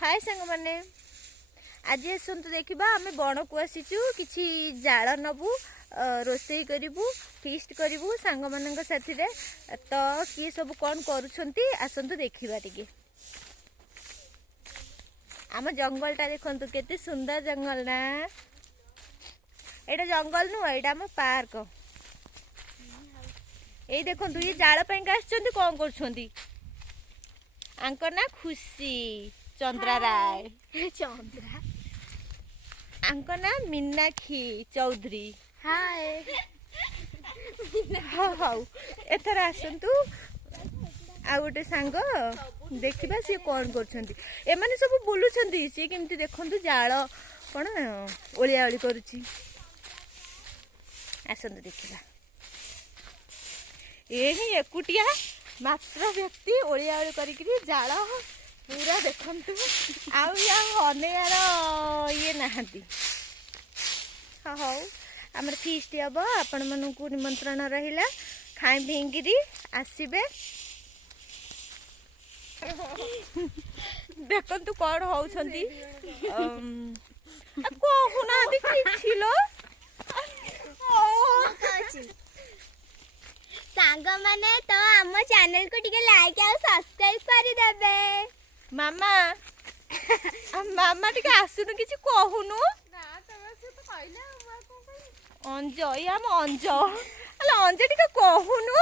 हाय सांग मैंने आज आसतु देखा आम बण को आसीचु किसी जाल नबू रोसई करूँ फिस्ट करूँ सांग मान साथी तो किए सब कौन करुँच आसतु देखा टे आम जंगलटा देखु केते सुंदर जंगल ना एटा जंगल नुह एटा आम पार्क ये देखो ये जाल कौन कर ना खुशी चंद्रा राय चंद्रा आंक ना मीनाक्षी चौधरी हाय हाँ हाँ एथर आसतु आ गोटे सांग देखा सी कौन कर सब बुलूं सी केमती देखु जाल कौन ओलिया ओली करुच्ची आसतु देखा ये ही एकुटिया मात्र व्यक्ति ओलिया ओली करी जाल पूरा देखु अनेयार ये नहांती हाँ हौ आमर फीस्ट हम आपण मानू निमंत्रण रहा खाई पीकि आसबे देखु कौन होती कहूना कि सांग माने तो आम चैनल को टिके लाइक और सब्सक्राइब कर देबे मामा मामा टिके आसुनु किछि कहूनु ना तबे से तो कहले हम कोन कहि अंज आम अंज अले अंज टिके कहूनु